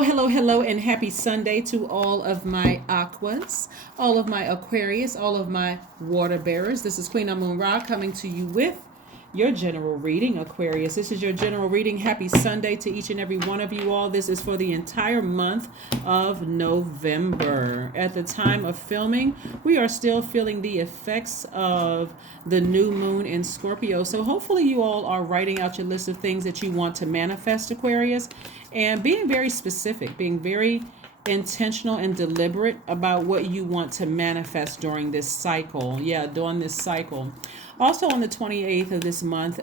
Hello, and happy Sunday to all of my Aquas, all of my Aquarius, all of my water bearers. This is Queen Amun Ra coming to you with your general reading, Aquarius. This is your general reading. Happy Sunday to each and every one of you all. This is for the entire month of November. At the time of filming, we are still feeling the effects of the new moon in Scorpio. So hopefully you all are writing out your list of things that you want to manifest, Aquarius, and being very specific, being very intentional and deliberate about what you want to manifest during this cycle. During this cycle. Also on the 28th of this month,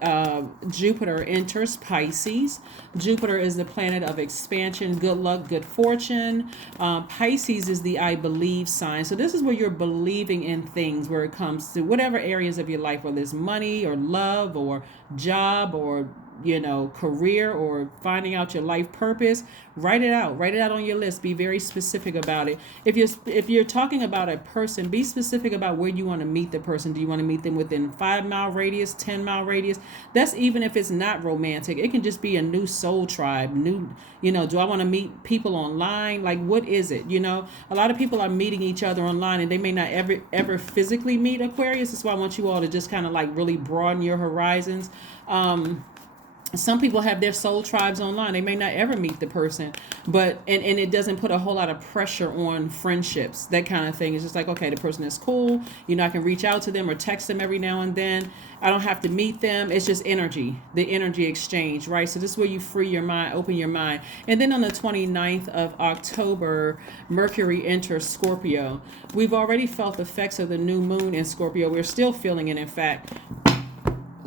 Jupiter enters Pisces. Jupiter is the planet of expansion, good luck, good fortune. Pisces is the I believe sign. So this is where you're believing in things where it comes to whatever areas of your life, whether it's money or love or job or career or finding out your life purpose. Write it out on your list. Be very specific about it. If you're talking about a person, be specific about where you want to meet the person. Do you want to meet them within 5-mile radius, 10-mile radius? That's even if it's not romantic. It can just be a new soul tribe. Do I want to meet people online? Like, what is it? A lot of people are meeting each other online and they may not ever physically meet, Aquarius. That's why I want you all to just kind of like really broaden your horizons. Some people have their soul tribes online. They may not ever meet the person, but and it doesn't put a whole lot of pressure on friendships. That kind of thing. It's just like, okay, the person is cool. I can reach out to them or text them every now and then. I don't have to meet them. It's just energy, the energy exchange, right? So this is where you free your mind, open your mind. And then on the 29th of October, Mercury enters Scorpio. We've already felt the effects of the new moon in Scorpio. We're still feeling it, in fact.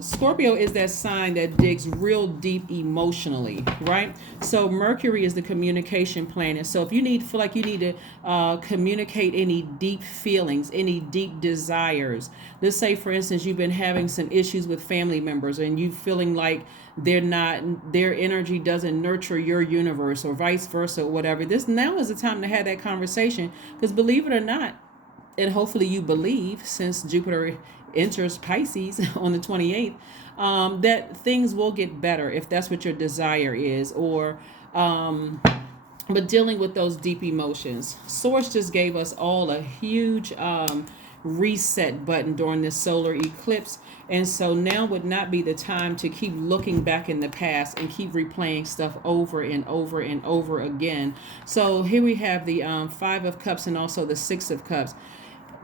Scorpio is that sign that digs real deep emotionally, right? So Mercury is the communication planet. So if feel like you need to communicate any deep feelings, any deep desires. Let's say, for instance, you've been having some issues with family members and you feeling like their energy doesn't nurture your universe or vice versa or whatever. This now is the time to have that conversation, because believe it or not, and hopefully you believe, since Jupiter enters Pisces on the 28th, that things will get better if that's what your desire is, but dealing with those deep emotions. Source just gave us all a huge reset button during this solar eclipse, and so now would not be the time to keep looking back in the past and keep replaying stuff over and over and over again. So here we have the 5 of Cups and also the 6 of Cups.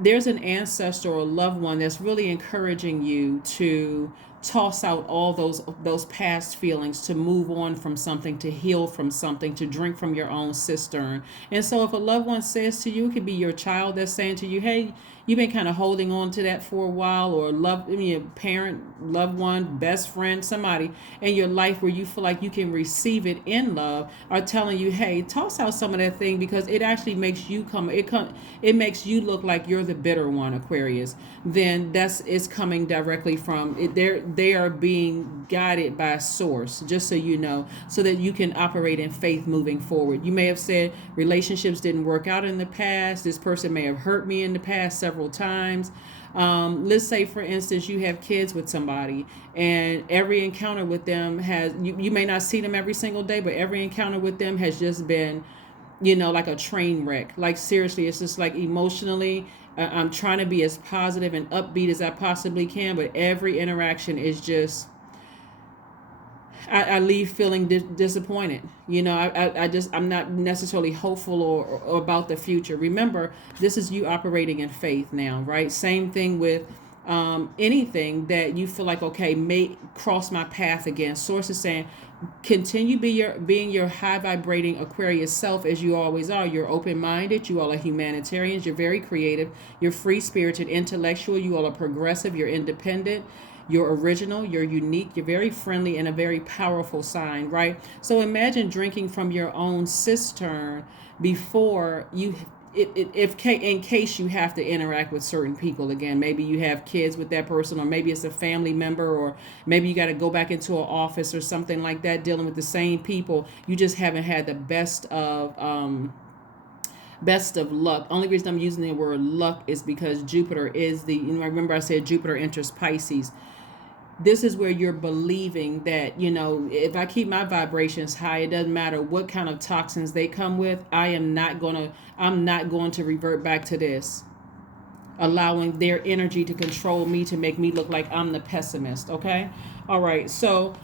There's an ancestor or loved one that's really encouraging you to toss out all those past feelings, to move on from something, to heal from something, to drink from your own cistern. And so if a loved one says to you, it could be your child that's saying to you, hey, you've been kind of holding on to that for a while, or a parent, loved one, best friend, somebody in your life where you feel like you can receive it in love, are telling you, hey, toss out some of that thing, because it actually makes you it makes you look like you're the bitter one, Aquarius. Then it's coming directly from it. They are being guided by a source, just so you know, so that you can operate in faith moving forward. You may have said relationships didn't work out in the past. This person may have hurt me in the past several times. Let's say, for instance, you have kids with somebody, and every encounter with them you may not see them every single day, but every encounter with them has just been, like a train wreck. Like, seriously, it's just like emotionally, I'm trying to be as positive and upbeat as I possibly can, but every interaction is just, I leave feeling disappointed. I'm not necessarily hopeful or about the future. Remember, this is you operating in faith now, right? Same thing with anything that you feel like, okay, may cross my path again. Source is saying, continue being your high vibrating Aquarius self, as you always are. You're open-minded. You all are humanitarians. You're very creative. You're free-spirited, intellectual. You all are progressive. You're independent. You're original, you're unique, you're very friendly, and a very powerful sign, right? So imagine drinking from your own cistern before you, in case you have to interact with certain people again. Maybe you have kids with that person, or maybe it's a family member, or maybe you got to go back into an office or something like that, dealing with the same people. You just haven't had the best of luck. Only reason I'm using the word luck is because Jupiter is remember I said Jupiter enters Pisces. this is where you're believing that, if I keep my vibrations high, it doesn't matter what kind of toxins they come with. I'm not going to revert back to this, allowing their energy to control me, to make me look like I'm the pessimist. Okay. All right. So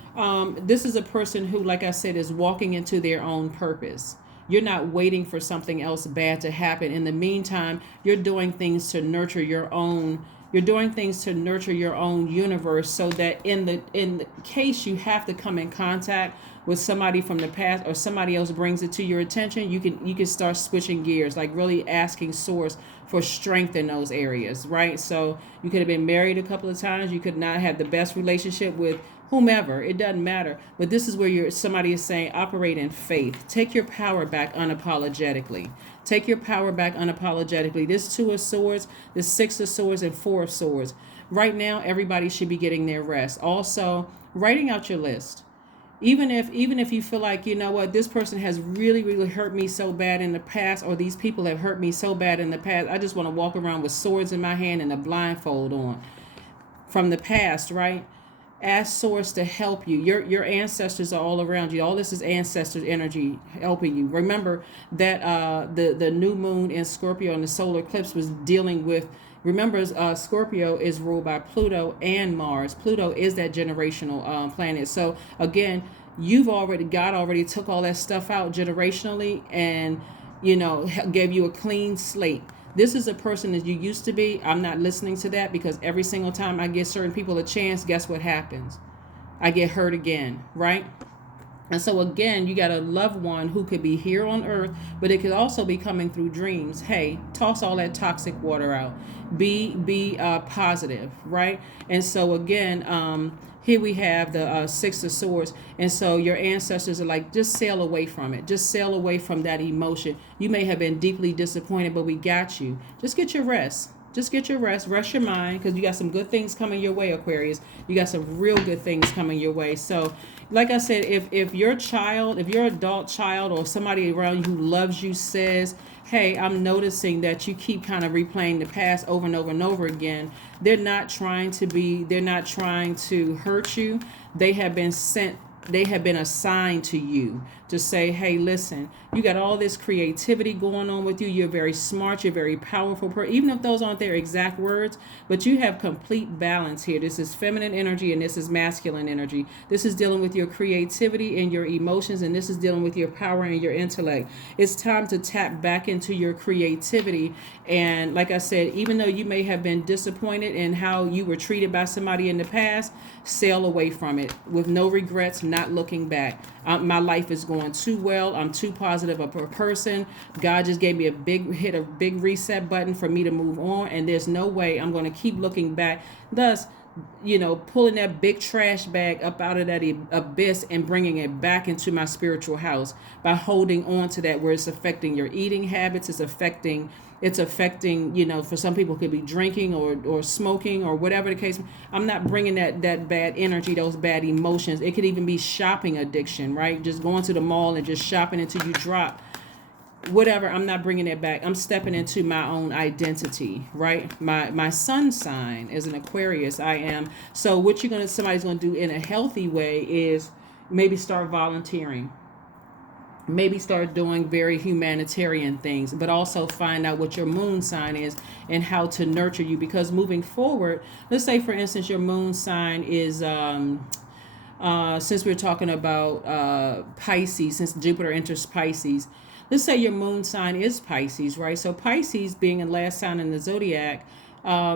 this is a person who, like I said, is walking into their own purpose. You're not waiting for something else bad to happen. In the meantime, you're doing things to nurture your own. You're doing things to nurture your own universe, so that in the case you have to come in contact with somebody from the past, or somebody else brings it to your attention, you can start switching gears, like really asking source for strength in those areas, right? So you could have been married a couple of times, you could not have the best relationship with whomever, it doesn't matter. But this is where somebody is saying, operate in faith. Take your power back unapologetically. Take your power back unapologetically. This Two of Swords, the Six of Swords, and Four of Swords. Right now, everybody should be getting their rest. Also, writing out your list. Even if you feel like, this person has really, really hurt me so bad in the past, or these people have hurt me so bad in the past, I just want to walk around with swords in my hand and a blindfold on from the past, right? Ask source to help you. Your ancestors are all around you. All this is ancestors energy helping you. Remember that the new moon in Scorpio and the solar eclipse was dealing with. Remember, Scorpio is ruled by Pluto and Mars. Pluto is that generational planet. So again, God already took all that stuff out generationally, and gave you a clean slate. This is a person that you used to be. I'm not listening to that, because every single time I give certain people a chance, guess what happens? I get hurt again, right? And so again, you got a loved one who could be here on earth, but it could also be coming through dreams. Hey, toss all that toxic water out. Be positive, right? And so again, here we have the Six of Swords. And so your ancestors are like, just sail away from it. Just sail away from that emotion. You may have been deeply disappointed, but we got you. Just get your rest. Just get your rest. Rest your mind, because you got some good things coming your way, Aquarius. You got some real good things coming your way. So like I said, if your adult child or somebody around you who loves you says, hey, I'm noticing that you keep kind of replaying the past over and over and over again, they're not trying to hurt you. They have been assigned to you to say, hey, listen, you got all this creativity going on with you. You're very smart. You're very powerful. Even if those aren't their exact words, but you have complete balance here. This is feminine energy and this is masculine energy. This is dealing with your creativity and your emotions, and this is dealing with your power and your intellect. It's time to tap back into your creativity. And like I said, even though you may have been disappointed in how you were treated by somebody in the past, sail away from it with no regrets, not looking back. My life is going too well. I'm too positive of a person. God just gave me a big reset button for me to move on, and there's no way I'm going to keep looking back. Thus, pulling that big trash bag up out of that abyss and bringing it back into my spiritual house by holding on to that, where it's affecting your eating habits. It's affecting, for some people it could be drinking or smoking or whatever the case. I'm not bringing that bad energy, those bad emotions. It could even be shopping addiction, right? Just going to the mall and just shopping until you drop. Whatever, I'm not bringing it back. I'm stepping into my own identity, right? My sun sign is an Aquarius. I am. So what somebody's going to do in a healthy way is maybe start volunteering. Maybe start doing very humanitarian things, but also find out what your moon sign is and how to nurture you. Because moving forward, let's say, for instance, your moon sign is, since we're talking about Pisces, since Jupiter enters Pisces, let's say your moon sign is Pisces, right? So Pisces, being the last sign in the Zodiac,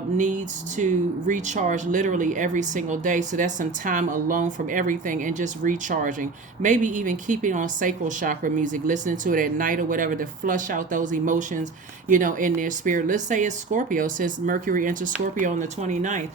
needs to recharge literally every single day. So that's some time alone from everything and just recharging. Maybe even keeping on sacral chakra music, listening to it at night or whatever, to flush out those emotions, in their spirit. Let's say it's Scorpio, since Mercury enters Scorpio on the 29th.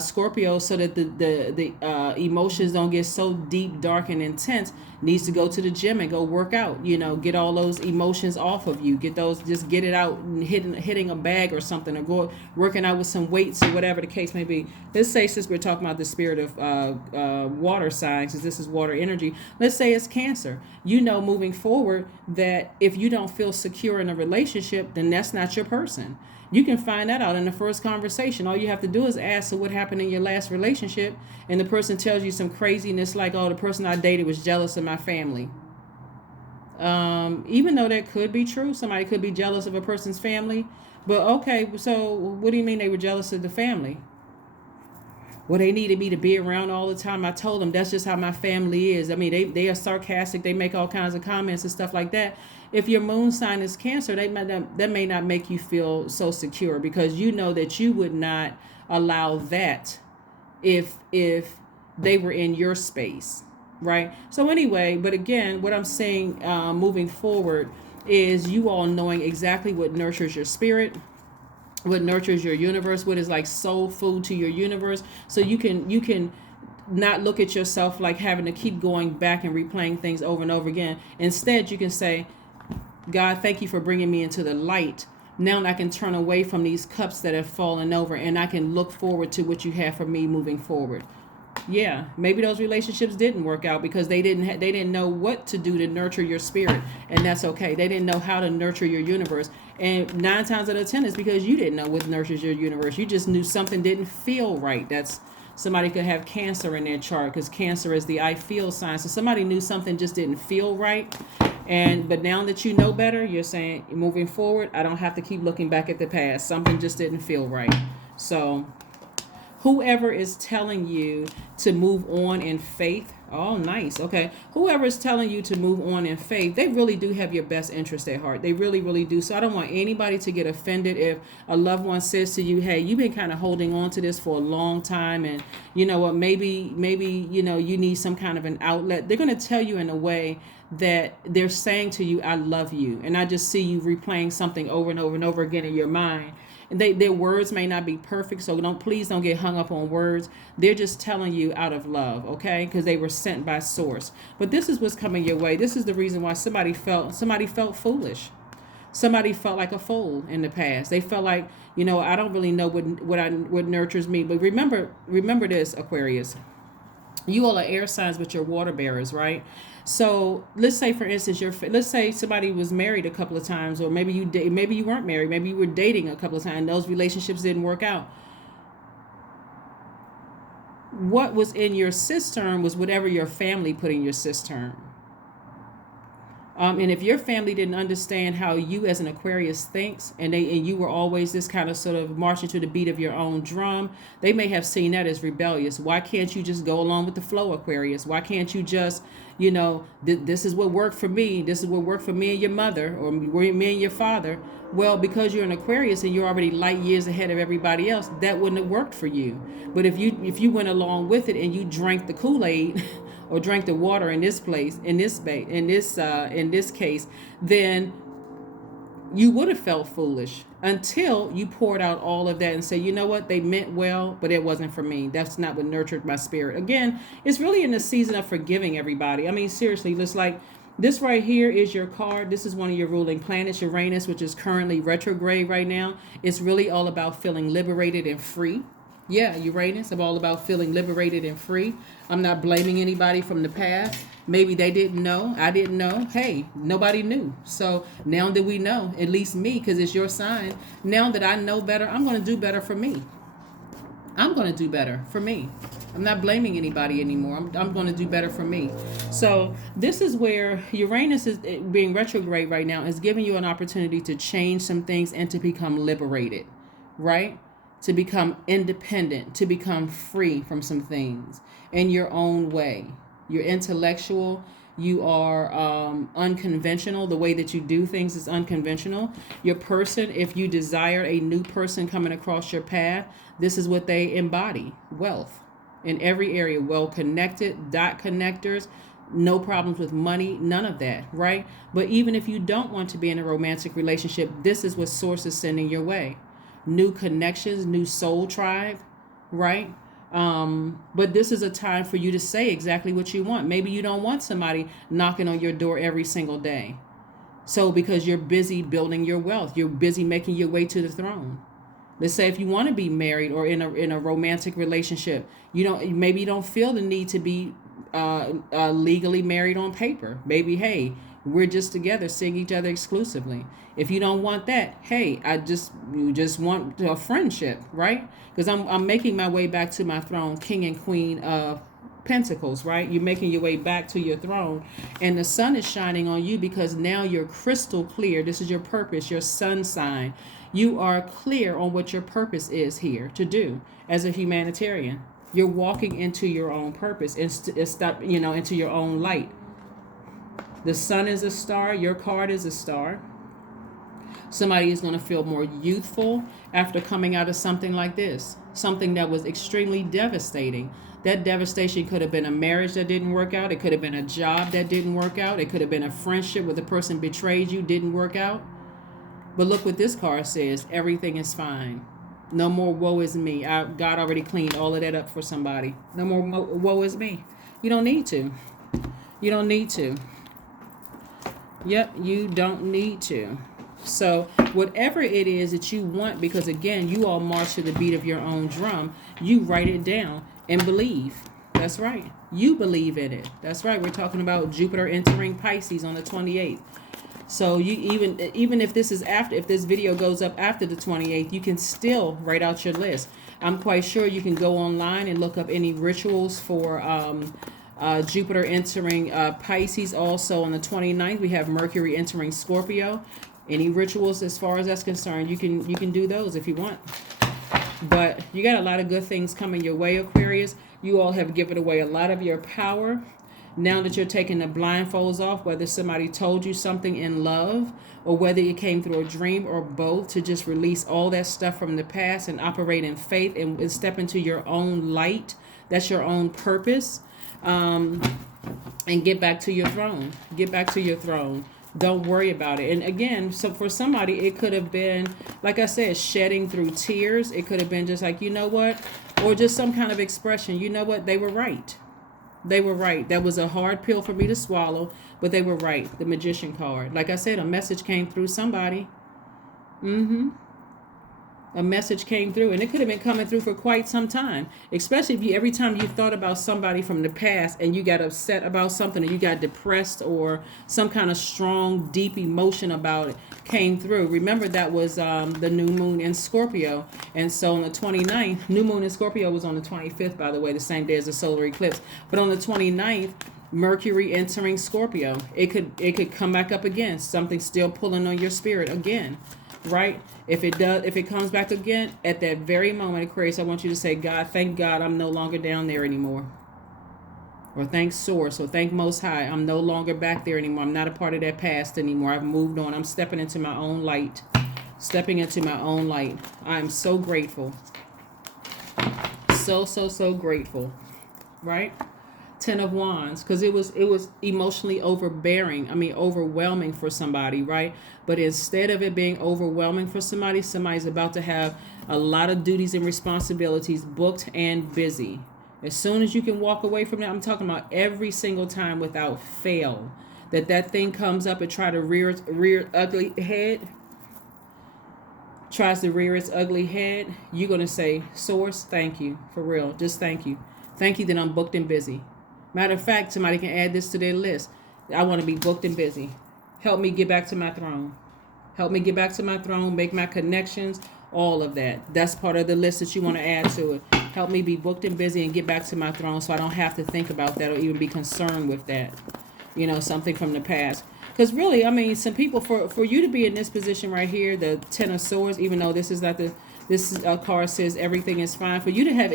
Scorpio, so that the emotions don't get so deep, dark, and intense, needs to go to the gym and go work out. Get all those emotions off of you. Just get it out, hitting a bag or something, or go working out with some weights or whatever the case may be. Let's say, since we're talking about the spirit of water signs, since this is water energy, let's say it's Cancer. Moving forward, that if you don't feel secure in a relationship, then that's not your person. You can find that out in the first conversation. All you have to do is ask, so what happened in your last relationship? And the person tells you some craziness like, oh, the person I dated was jealous of my family. Even though that could be true, somebody could be jealous of a person's family. But okay, so what do you mean they were jealous of the family? Well, they needed me to be around all the time. I told them that's just how my family is. I mean, they are sarcastic. They make all kinds of comments and stuff like that. If your moon sign is Cancer, that may not make you feel so secure, because you know that you would not allow that if they were in your space, right? So anyway, but again, what I'm saying, moving forward, is you all knowing exactly what nurtures your spirit, what nurtures your universe, what is like soul food to your universe, so you can not look at yourself like having to keep going back and replaying things over and over again. Instead, you can say, God, thank you for bringing me into the light. Now I can turn away from these cups that have fallen over, and I can look forward to what you have for me moving forward. Yeah, maybe those relationships didn't work out because they didn't know what to do to nurture your spirit, and that's okay. They didn't know how to nurture your universe, and 9 times out of 10 is because you didn't know what nurtures your universe. You just knew something didn't feel right. That's somebody could have Cancer in their chart, because Cancer is the I feel sign. So somebody knew something just didn't feel right, but now that you know better, you're saying, moving forward, I don't have to keep looking back at the past. Something just didn't feel right. So whoever is telling you to move on in faith, oh, nice. Okay. Whoever is telling you to move on in faith, they really do have your best interest at heart. They really, really do. So I don't want anybody to get offended if a loved one says to you, hey, you've been kind of holding on to this for a long time, and you know what, maybe, you know, you need some kind of an outlet. They're going to tell you in a way that they're saying to you, I love you. And I just see you replaying something over and over and over again in your mind. And their words may not be perfect, so please don't get hung up on words. They're just telling you out of love, okay? Because they were sent by source. But this is what's coming your way. This is the reason why somebody felt foolish. Somebody felt like a fool in the past. They felt like, you know, I don't really know what nurtures me. But remember this, Aquarius. You all are air signs, but you're water bearers, right? So let's say, for instance, let's say somebody was married a couple of times, or maybe you weren't married, maybe you were dating a couple of times, and those relationships didn't work out. What was in your cistern was whatever your family put in your cistern. And if your family didn't understand how you as an Aquarius thinks, and you were always this kind of sort of marching to the beat of your own drum, they may have seen that as rebellious. Why can't you just go along with the flow, Aquarius? Why can't you just, you know, this is what worked for me. This is what worked for me and your mother, or me and your father. Well, because you're an Aquarius and you're already light years ahead of everybody else, that wouldn't have worked for you. But if you went along with it and you drank the Kool-Aid or drank the water in this case, then you would have felt foolish until you poured out all of that and say, you know what, they meant well, but it wasn't for me. That's not what nurtured my spirit. Again, it's really in the season of forgiving everybody. I mean, seriously, just like this right here is your card. This is one of your ruling planets, Uranus, which is currently retrograde right now. It's really all about feeling liberated and free. Yeah, Uranus, I'm all about feeling liberated and free. I'm not blaming anybody from the past. Maybe they didn't know. I didn't know. Hey, nobody knew. So now that we know, at least me, because it's your sign, now that I know better, I'm going to do better for me. I'm going to do better for me. I'm not blaming anybody anymore. I'm going to do better for me. So this is where Uranus is being retrograde right now, is giving you an opportunity to change some things and to become liberated, right? To become independent, to become free from some things in your own way. You're intellectual. You are unconventional. The way that you do things is unconventional. Your person, if you desire a new person coming across your path, this is what they embody: wealth in every area, well connected, dot connectors, no problems with money, none of that, right? But even if you don't want to be in a romantic relationship, this is what source is sending your way: new connections, new soul tribe, right? But this is a time for you to say exactly what you want. Maybe you don't want somebody knocking on your door every single day. So because you're busy building your wealth, you're busy making your way to the throne. Let's say if you want to be married or in a romantic relationship, maybe you don't feel the need to be legally married on paper. Maybe, hey, We're just together, seeing each other exclusively. If you don't want that, hey, you just want a friendship, right? Because I'm making my way back to my throne, King and Queen of Pentacles, right? You're making your way back to your throne, and the sun is shining on you because now you're crystal clear. This is your purpose, your sun sign. You are clear on what your purpose is here to do as a humanitarian. You're walking into your own purpose and into your own light. The sun is a star. Your card is a star. Somebody is going to feel more youthful after coming out of something like this, something that was extremely devastating. That devastation could have been a marriage that didn't work out. It could have been a job that didn't work out. It could have been a friendship where the person betrayed you, didn't work out. But look what this card says. Everything is fine. No more woe is me. God already cleaned all of that up for somebody. No more woe is me. You don't need to. You don't need to. Yep, you don't need to. So whatever it is that you want, because again, you all march to the beat of your own drum, you write it down and believe. That's right. You believe in it. That's right. We're talking about Jupiter entering Pisces on the 28th. So you even if this video goes up after the 28th, you can still write out your list. I'm quite sure you can go online and look up any rituals for Jupiter entering Pisces. Also on the 29th, we have Mercury entering Scorpio. Any rituals as far as that's concerned, you can do those if you want. But you got a lot of good things coming your way, Aquarius. You all have given away a lot of your power. Now that you're taking the blindfolds off, whether somebody told you something in love or whether it came through a dream or both, to just release all that stuff from the past and operate in faith and step into your own light. That's your own purpose. And get back to your throne. Get back to your throne. Don't worry about it. And again, so for somebody, it could have been, like I said, shedding through tears. It could have been just like, you know what? Or just some kind of expression. You know what? They were right. They were right. That was a hard pill for me to swallow, but they were right. The Magician card. Like I said, a message came through somebody. A message came through, and it could have been coming through for quite some time, especially if every time you thought about somebody from the past and you got upset about something or you got depressed or some kind of strong, deep emotion about it came through. Remember, that was the new moon in Scorpio. And so on the 29th, new moon in Scorpio was on the 25th, by the way, the same day as the solar eclipse. But on the 29th, Mercury entering Scorpio. It could come back up again. Something still pulling on your spirit again. Right? If it comes back again, at that very moment, Aquarius, I want you to say, God, thank God I'm no longer down there anymore. Or thank Source, or thank Most High, I'm no longer back there anymore. I'm not a part of that past anymore. I've moved on. I'm stepping into my own light. Stepping into my own light. I'm so grateful. So grateful. Right? 10 of Wands, because it was emotionally overwhelming for somebody, right? But instead of it being overwhelming for somebody's about to have a lot of duties and responsibilities booked and busy. As soon as you can walk away from that, I'm talking about every single time without fail, that thing comes up and tries to rear its ugly head, you're going to say, Source, thank you, for real, just thank you. Thank you that I'm booked and busy. Matter of fact, somebody can add this to their list. I want to be booked and busy. Help me get back to my throne. Help me get back to my throne, make my connections, all of that. That's part of the list that you want to add to it. Help me be booked and busy and get back to my throne so I don't have to think about that or even be concerned with that. You know, something from the past. Because really, I mean, some people, for you to be in this position right here, the 10 of Swords, even though this is not this card says everything is fine. For you to have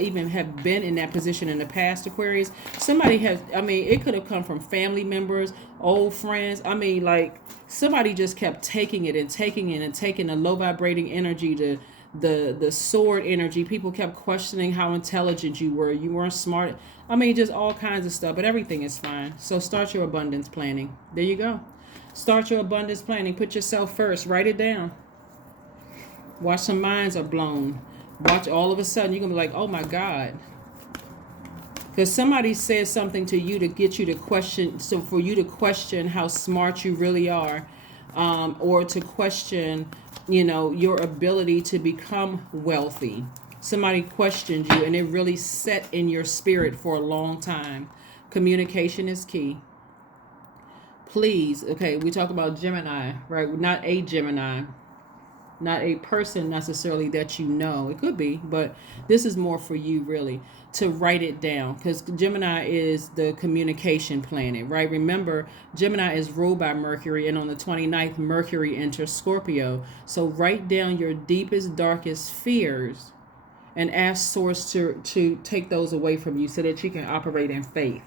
been in that position in the past, Aquarius, somebody has, I mean, it could have come from family members, old friends. I mean, like, somebody just kept taking it and taking the low vibrating energy, to the sword energy. People kept questioning how intelligent you were. You weren't smart. I mean, just all kinds of stuff, but everything is fine. So start your abundance planning. There you go. Start your abundance planning. Put yourself first. Write it down. Watch some minds are blown. Watch all of a sudden you're going to be like, oh my God. Because somebody says something to you to get you to question. So for you to question how smart you really are, or to question, you know, your ability to become wealthy. Somebody questioned you and it really set in your spirit for a long time. Communication is key. Please, okay, we talk about Gemini, right? Not a Gemini, not a person necessarily that you know. It could be, but this is more for you really to write it down, because Gemini is the communication planet, right? Remember, Gemini is ruled by Mercury, and on the 29th, Mercury enters Scorpio. So write down your deepest, darkest fears and ask Source to take those away from you so that you can operate in faith.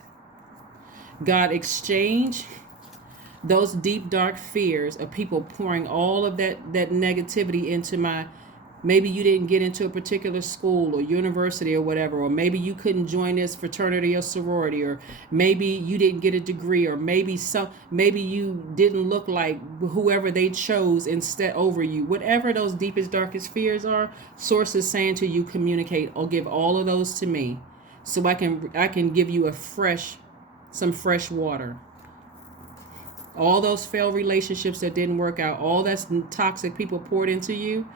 God, exchange those deep dark fears of people pouring all of that negativity into my, maybe you didn't get into a particular school or university or whatever, or maybe you couldn't join this fraternity or sorority, or maybe you didn't get a degree, or maybe you didn't look like whoever they chose instead over you. Whatever those deepest darkest fears are, Source is saying to you, communicate or give all of those to me so I can give you some fresh water. All those failed relationships that didn't work out, all that toxic people poured into you,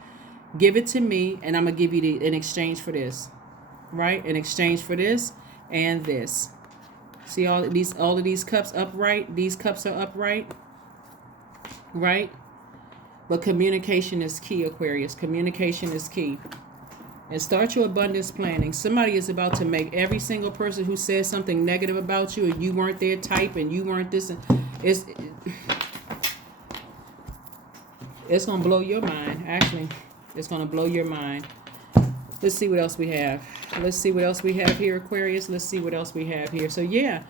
give it to me, and I'm going to give you in exchange for this, right? In exchange for this and this. See all of these cups upright? These cups are upright, right? But communication is key, Aquarius. Communication is key. And start your abundance planning. Somebody is about to make every single person who says something negative about you, or you weren't their type, and you weren't this, and it's gonna blow your mind. Actually, it's gonna blow your mind. Let's see what else we have. Let's see what else we have here, Aquarius. Let's see what else we have here. So yeah,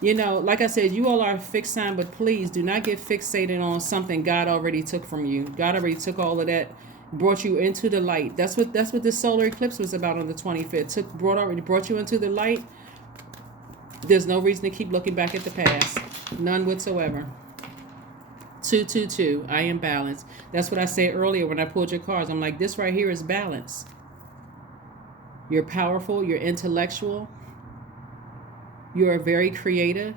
like I said, you all are a fixed sign, but please do not get fixated on something God already took from you. God already took all of that, brought you into the light. That's what this solar eclipse was about on the 25th. Already brought you into the light. There's no reason to keep looking back at the past. None whatsoever. 222. I am balanced. That's what I said earlier when I pulled your cards. I'm like, this right here is balance. You're powerful. You're intellectual. You are very creative.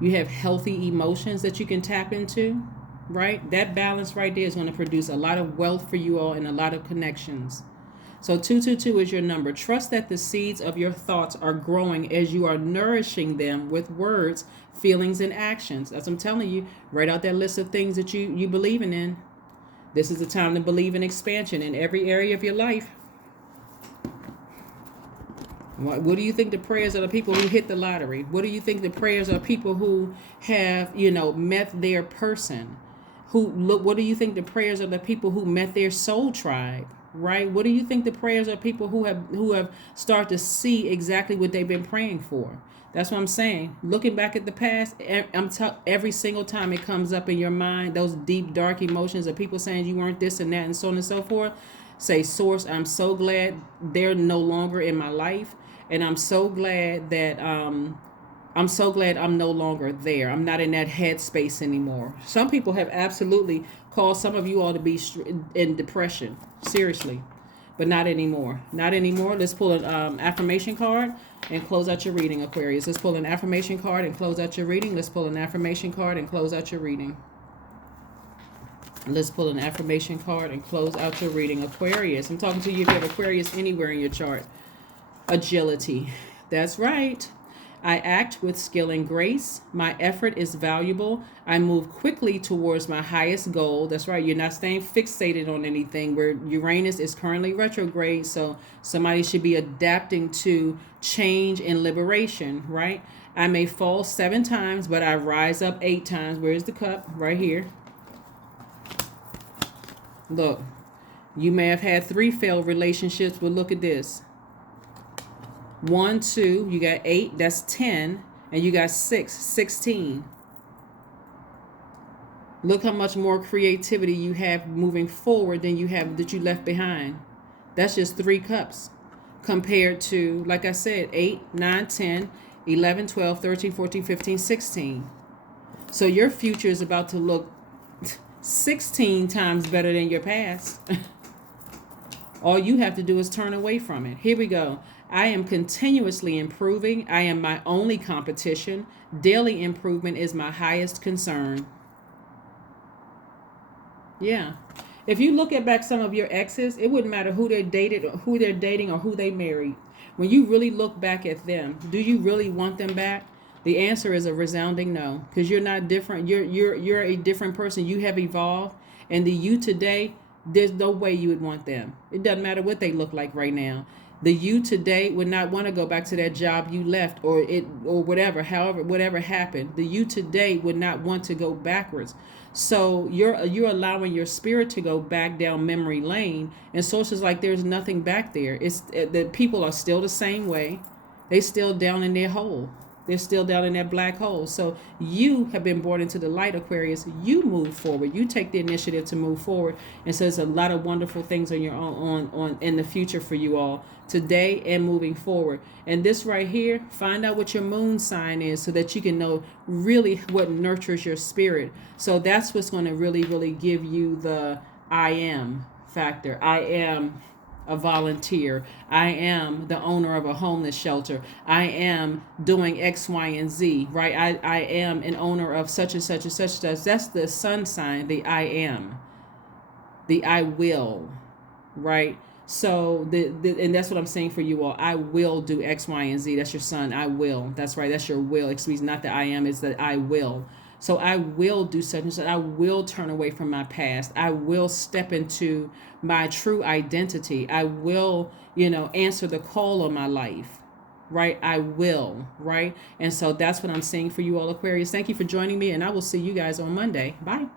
You have healthy emotions that you can tap into, right? That balance right there is going to produce a lot of wealth for you all and a lot of connections. So 222 is your number. Trust that the seeds of your thoughts are growing as you are nourishing them with words, feelings, and actions. As I'm telling you, write out that list of things that you believing in. This is the time to believe in expansion in every area of your life. What do you think the prayers of the people who hit the lottery? What do you think the prayers of people who have, met their person? What do you think the prayers of the people who met their soul tribe? Right? What do you think the prayers of people who have started to see exactly what they've been praying for? That's what I'm saying. Looking back at the past, every single time it comes up in your mind, those deep, dark emotions of people saying you weren't this and that and so on and so forth, say, Source, I'm so glad they're no longer in my life. And I'm so glad that I'm no longer there. I'm not in that headspace anymore. Some people have absolutely caused some of you all to be in depression. Seriously. But not anymore. Not anymore. Let's pull an affirmation card and close out your reading, Aquarius. Let's pull an affirmation card and close out your reading. Let's pull an affirmation card and close out your reading. Let's pull an affirmation card and close out your reading, Aquarius. I'm talking to you if you have Aquarius anywhere in your chart. Agility. That's right. I act with skill and grace. My effort is valuable. I move quickly towards my highest goal. That's right. You're not staying fixated on anything, where Uranus is currently retrograde. So somebody should be adapting to change and liberation, right? I may fall 7 times, but I rise up 8 times. Where's the cup? Right here. Look, you may have had 3 failed relationships, but look at this. 1, 2, you got 8, that's 10, and you got 6, 16. Look how much more creativity you have moving forward than you have that you left behind. That's just 3 cups compared to, like I said, 8, 9, 10, 11, 12, 13, 14, 15, 16. So your future is about to look 16 times better than your past. All you have to do is turn away from it. Here we go. I am continuously improving. I am my only competition. Daily improvement is my highest concern. Yeah. If you look at back some of your exes, it wouldn't matter who they dated or who they're dating or who they married. When you really look back at them, do you really want them back? The answer is a resounding no, because you're not different. You're a different person. You have evolved, and the you today, there's no way you would want them. It doesn't matter what they look like right now. The you today would not want to go back to that job you left, or whatever. However, whatever happened, the you today would not want to go backwards. So you're allowing your spirit to go back down memory lane, and so it's just like there's nothing back there. It's the people are still the same way. They still down in their hole. They're still down in that black hole. So you have been born into the light, Aquarius. You move forward. You take the initiative to move forward. And so there's a lot of wonderful things on your on in the future for you all today and moving forward. And this right here, find out what your moon sign is so that you can know really what nurtures your spirit. So that's what's going to really, really give you the I am factor. I am a volunteer. I am the owner of a homeless shelter. I am doing X, Y, and Z, right? I am an owner of such and such and such. That's the sun sign, the I am, the I will, right? So and that's what I'm saying for you all. I will do X, Y, and Z. That's your sun. I will. That's right. That's your will. Excuse me, not the I am, it's the I will. So I will do such and such. I will turn away from my past. I will step into my true identity. I will, answer the call of my life. Right? I will. Right? And so that's what I'm saying for you all, Aquarius. Thank you for joining me, and I will see you guys on Monday. Bye.